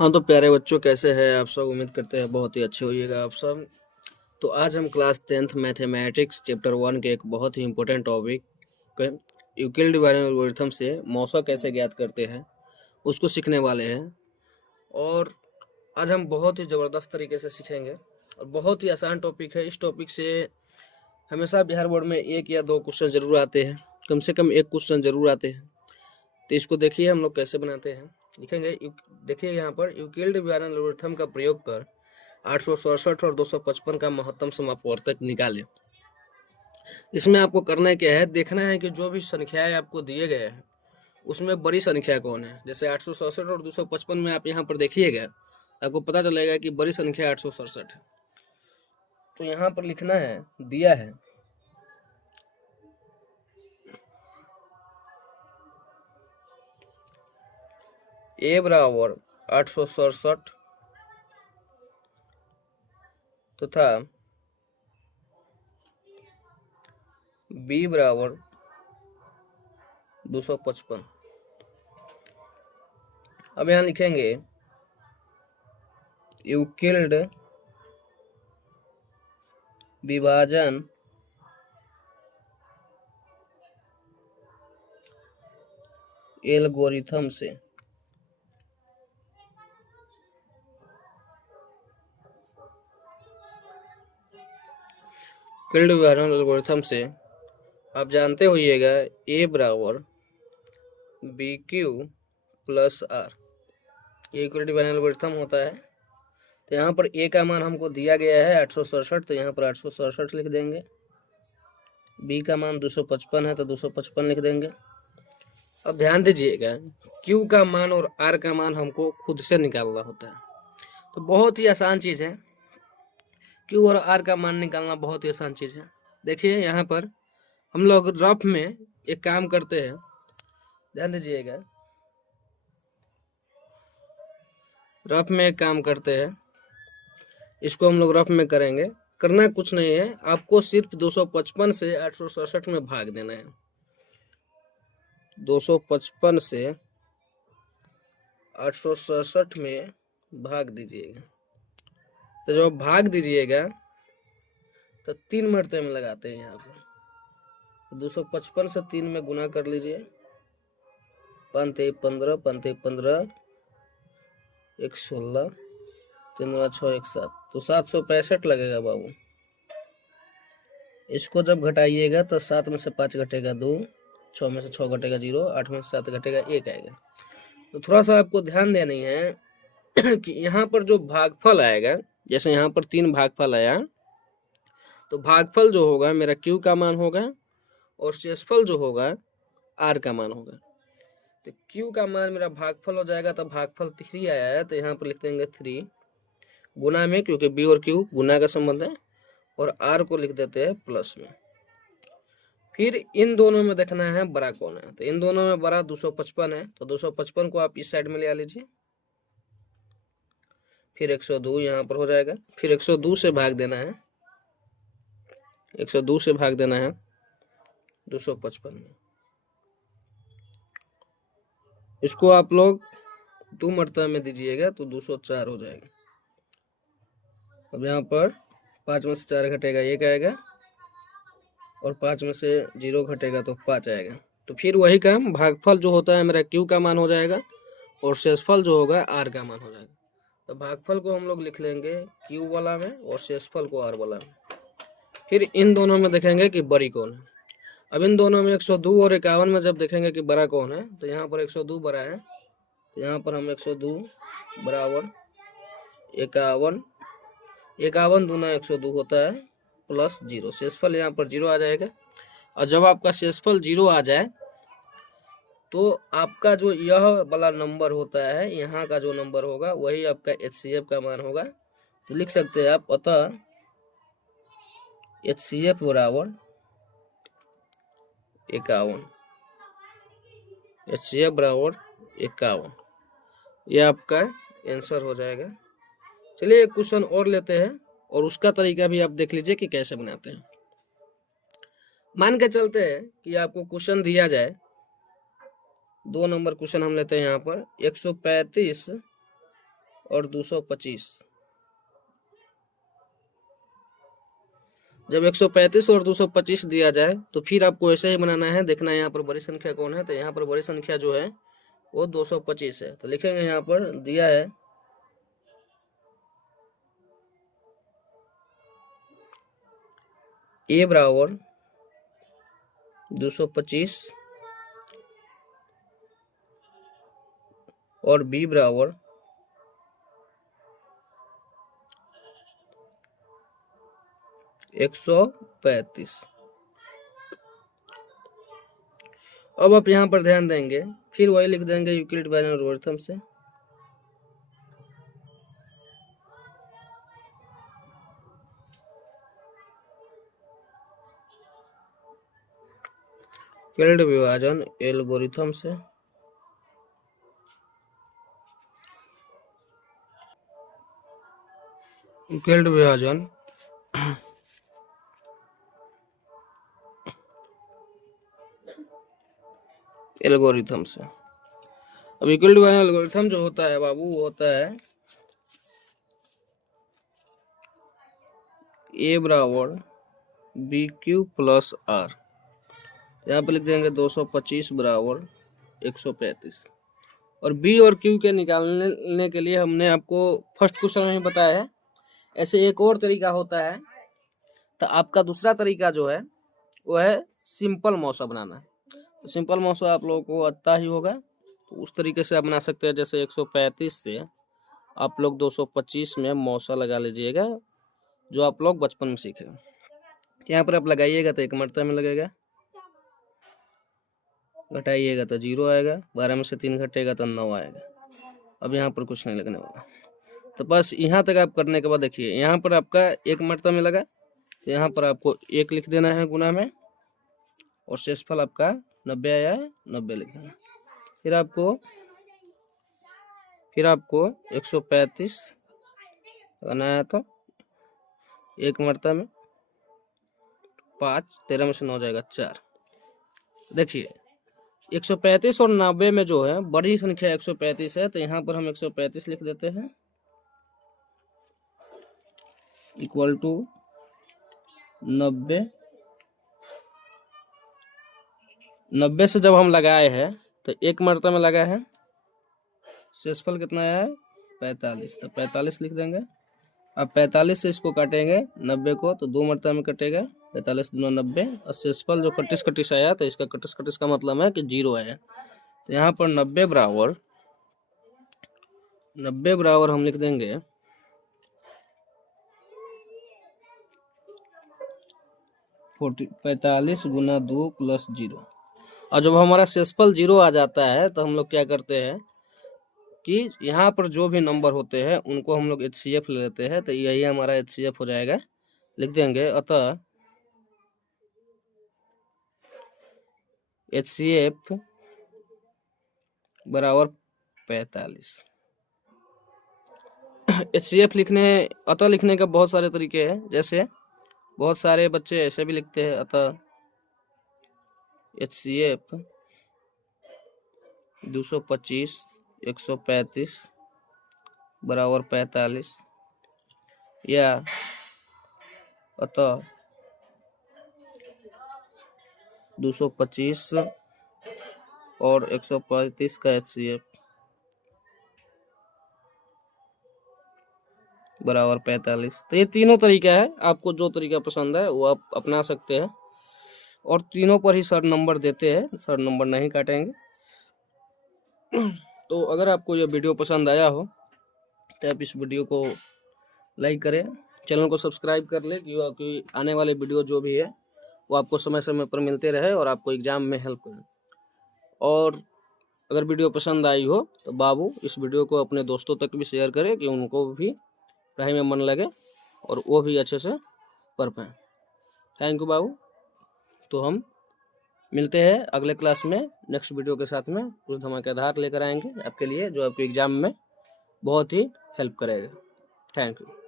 हाँ तो प्यारे बच्चों, कैसे हैं आप सब? उम्मीद करते हैं बहुत ही अच्छे होइएगा आप सब। तो आज हम क्लास 10th मैथमेटिक्स चैप्टर 1 के एक बहुत ही important topic Euclid divided algorithm से मौसा कैसे ज्ञात करते हैं उसको सीखने वाले हैं। और आज हम बहुत ही ज़बरदस्त तरीके से सीखेंगे और बहुत ही आसान टॉपिक है। इस टॉपिक से हमेशा बिहार बोर्ड में एक या दो क्वेश्चन ज़रूर आते हैं, कम से कम एक क्वेश्चन ज़रूर आते हैं। तो इसको देखिए हम लोग कैसे बनाते हैं, लिखेंगे। देखिए यहाँ पर यूक्लिड डिवाइडेड एल्गोरिथम का प्रयोग कर 867 और 255 का महत्तम समापवर्तक निकालें। इसमें आपको करना क्या है, देखना है कि जो भी संख्याएं आपको दिए गए हैं उसमें बड़ी संख्या कौन है। जैसे 867 और 255 में आप यहाँ पर देखिएगा, आपको पता चलेगा कि बड़ी संख्या 867 है। तो यहाँ पर लिखना है, दिया है a बराबर 867 तथा b बराबर 255। अब यहाँ लिखेंगे यूक्लिड विभाजन एल्गोरिथम से यूक्लिड विभाजन एल्गोरिथम से आप जानते होइएगा a बराबर बी क्यू प्लस आर, ये यूक्लिड डिवाइडेड एल्गोरिथम होता है। तो यहाँ पर a का मान हमको दिया गया है 867, तो यहाँ पर 867 लिख देंगे। b का मान 255 है तो 255 लिख देंगे। अब ध्यान दीजिएगा, q का मान और r का मान हमको खुद से निकालना होता है। तो बहुत ही आसान चीज़ है, q और r का मान निकालना बहुत ही आसान चीज़ है। देखिए यहाँ पर हम लोग रफ में एक काम करते हैं, ध्यान दीजिएगा। रफ में एक काम करते हैं, इसको हम लोग रफ में करेंगे। करना कुछ नहीं है, आपको सिर्फ 255 से 867 में भाग देना है। 255 से 867 में भाग दीजिएगा। तो जब भाग दीजिएगा तो 3 मरते में लगाते हैं। यहाँ पर 255 से 3 में गुना कर लीजिए। 5 3 15, 5 3 15, 1 16, 3 6 1 7, तो 765 लगेगा बाबू। इसको जब घटाइएगा तो 7 में से 5 घटेगा 2, 6 में से 6 घटेगा 0, 8 में से 7 घटेगा 1 आएगा। तो थोड़ा सा आपको ध्यान देनी है कि यहाँ पर जो भागफल आएगा, जैसे यहाँ पर 3 भागफल आया, तो भागफल जो होगा मेरा q का मान होगा और शेषफल जो होगा r का मान होगा। तो q का मान मेरा भागफल हो जाएगा, तो भागफल 3 आया है तो यहाँ पर लिख देंगे 3 गुना में, क्योंकि b और q गुना का संबंध है, और r को लिख देते हैं प्लस में। फिर इन दोनों में देखना है बड़ा कौन है। तो इन दोनों में बड़ा 255 है, तो 255 को आप इस साइड में ले आ लीजिए। फिर 102 यहाँ पर हो जाएगा। फिर 102 से भाग देना है, 102 से भाग देना है 255 में। इसको आप लोग 2 मरतबा में दीजिएगा तो 204 हो जाएगा। अब यहाँ पर 5 में से 4 घटेगा 1 आएगा, और 5 में से 0 घटेगा तो 5 आएगा। तो फिर वही काम, भागफल जो होता है मेरा q का मान हो जाएगा और शेषफल जो होगा r का मान हो जाएगा। तो भागफल को हम लोग लिख लेंगे q वाला में और शेषफल को r वाला में। फिर इन दोनों में देखेंगे कि बड़ी कौन है। अब इन दोनों में 102 और 51 में जब देखेंगे कि बड़ा कौन है, तो यहाँ पर 102 बड़ा है, तो यहाँ पर हम 102 बराबर 51, 51 दूना 102 होता है प्लस 0। शेषफल यहाँ पर 0 आ जाएगा। और जब आपका शेषफल 0 आ जाए तो आपका जो यह वाला नंबर होता है, यहाँ का जो नंबर होगा वही आपका HCF का मान होगा। तो लिख सकते हैं आप, अतः HCF बराबर 51, HCF बराबर 51, ये आपका आंसर हो जाएगा। चलिए एक क्वेश्चन और लेते हैं और उसका तरीका भी आप देख लीजिए कि कैसे बनाते हैं। मान के चलते हैं कि आपको क्वेश्चन दिया जाए, 2 नंबर क्वेश्चन हम लेते हैं यहाँ पर 135 और 225। जब 135 और 225 दिया जाए तो फिर आपको ऐसे ही बनाना है। देखना है यहाँ पर बड़ी संख्या कौन है, तो यहाँ पर बड़ी संख्या जो है वो 225 है। तो लिखेंगे यहाँ पर दिया है a बराबर 225 और b बराबर 135। अब आप यहाँ पर ध्यान देंगे, फिर वही लिख देंगे यूक्लिड बाइनरी एल्गोरिथम से। यूक्लिड विभाजन एल्गोरिथम से यूक्लिड विभाजन एल्गोरिथम से। अब यूक्लिड विभाजन एल्गोरिथम जो होता है बाबू, वो होता है a बराबर बी क्यू प्लस आर। यहाँ पर लिख देंगे 225 बराबर 135। और b और q के निकालने के लिए हमने आपको फर्स्ट क्वेश्चन में बताया है। ऐसे एक और तरीका होता है। तो आपका दूसरा तरीका जो है वो है सिंपल मौसा बनाना है। तो सिंपल मौसा आप लोगों को आता ही होगा, तो उस तरीके से आप बना सकते हैं। जैसे 135 से आप लोग 225 में मौसा लगा लीजिएगा, जो आप लोग बचपन में सीखे। यहाँ पर आप लगाइएगा तो एक मरतबा में लगेगा, घटाइएगा तो 0 आएगा, 12 में से 3 घटेगा तो 9 आएगा। अब यहाँ पर कुछ नहीं लगने वाला। तो बस यहाँ तक आप करने के बाद देखिए, यहाँ पर आपका एक मरतबा में लगा, तो यहाँ पर आपको 1 लिख देना है गुना में, और शेषफल आपका 90 आया है, 90 लिख देना। फिर आपको 135 लगाना है, तो एक मरतबा में 5, 13 में से 9 जाएगा 4। देखिए 135 और 90 में जो है बड़ी संख्या 135 है, तो यहाँ पर हम 135 लिख देते हैं इक्वल टू 90। 90 से जब हम लगाए हैं तो एक मरतबा में लगा है, शेषफल कितना आया है 45, तो 45 लिख देंगे। अब 45 से इसको काटेंगे 90 को, तो 2 मरतबा में कटेगा, 45 दूना 90, और शेषफल जो कटिस कटिस आया, तो इसका कटिस कटिस का मतलब है कि 0 आया। तो यहाँ पर 90 बराबर हम लिख देंगे 45 गुना 2 प्लस 0। और जब हमारा शेषफल 0 आ जाता है तो हम लोग क्या करते हैं कि यहाँ पर जो भी नंबर होते हैं उनको हम लोग HCF ले लेते हैं। तो यही हमारा HCF हो जाएगा। लिख देंगे अतः HCF बराबर 45। HCF अतः लिखने का बहुत सारे तरीके हैं। जैसे बहुत सारे बच्चे ऐसे भी लिखते हैं, अतः HCF 225 135 बराबर 45, या अतः 225 और 135 का HCF बराबर 45। तो ये तीनों तरीका है, आपको जो तरीका पसंद है वो आप अपना सकते हैं। और तीनों पर ही सर नंबर देते हैं, सर नंबर नहीं काटेंगे। तो अगर आपको ये वीडियो पसंद आया हो तो आप इस वीडियो को लाइक करें, चैनल को सब्सक्राइब कर ले, क्योंकि आने वाले वीडियो जो भी है वो आपको समय समय पर मिलते रहे और आपको एग्जाम में हेल्प करे। और अगर वीडियो पसंद आई हो तो बाबू इस वीडियो को अपने दोस्तों तक भी शेयर करें, कि उनको भी पढ़ाई में मन लगे और वो भी अच्छे से पढ़ पाएँ। थैंक यू बाबू। तो हम मिलते हैं अगले क्लास में नेक्स्ट वीडियो के साथ में। कुछ धमाकेदार लेकर आएंगे आपके लिए, जो आपके एग्जाम में बहुत ही हेल्प करेगा। Thank you.